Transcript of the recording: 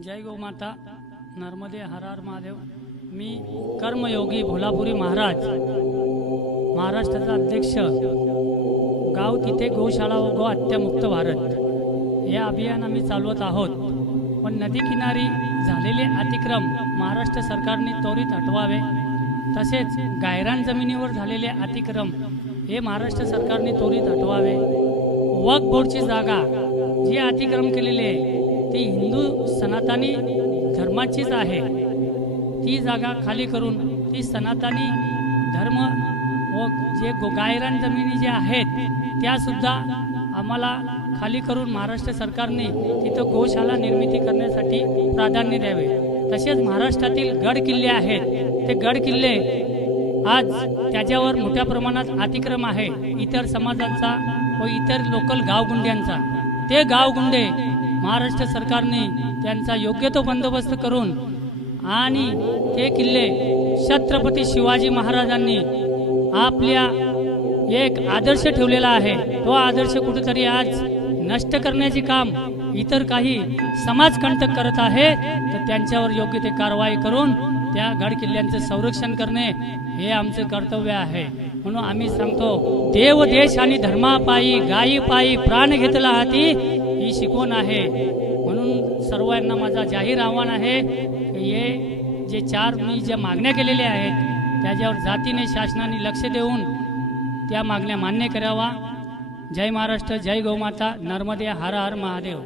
जय गोमाता, नर्मदे हर हर महादेव। मी कर्मयोगी भोलापुरी महाराज, महाराष्ट्राचा अध्यक्ष, गाव तिथे गोशाळा व गो हत्यामुक्त भारत हे अभियान आम्ही चालवत आहोत। पण नदी किनारी झालेले अतिक्रम महाराष्ट्र सरकारने त्वरित हटवावे, तसेच गायरान जमिनीवर झालेले अतिक्रम हे महाराष्ट्र सरकारने त्वरित हटवावे। वक्फ बोर्डची जागा जी अतिक्रम केलेली आहे ती हिंदू सनातनी धर्माचीच आहे, ती जागा खाली करून ती सनातनी धर्म व जे गायरान जमिनी जे आहेत त्या सुद्धा आम्हाला खाली करून महाराष्ट्र सरकारने तिथं गोशाळा निर्मिती करण्यासाठी प्राधान्य द्यावे। तसेच महाराष्ट्रातील गड किल्ले आहेत, ते गड किल्ले आज त्याच्यावर मोठ्या प्रमाणात अतिक्रम आहे इतर समाजांचा व इतर लोकल गावगुंड्यांचा। ते गावगुंडे महाराष्ट्र सरकारने त्यांचा योग्य तो बंदोबस्त करून आणि ते किल्ले छत्रपती शिवाजी महाराजांनी आपल्या एक आदर्श ठेवलेला आहे, तो आदर्श कुठेतरी आज नष्ट करण्याचे काम इतर काही समाजकंटक करत आहे, तर त्यांच्यावर योग्य ते कारवाई करून त्या गड किल्ल्यांचं संरक्षण करणे हे आमचं कर्तव्य आहे। म्हणून आम्ही सांगतो, देव देश आणि धर्मापायी गायी पायी प्राण घेतला हाती ही शिकवण आहे। म्हणून सर्वांना माझा जाहीर आव्हान आहे की हे जे चार मी ज्या मागण्या केलेल्या आहेत त्याच्यावर जातीने शासनाने लक्ष देऊन त्या मागण्या मान्य करावा। जय महाराष्ट्र, जय गौमाता, नर्मदे हर हर महादेव।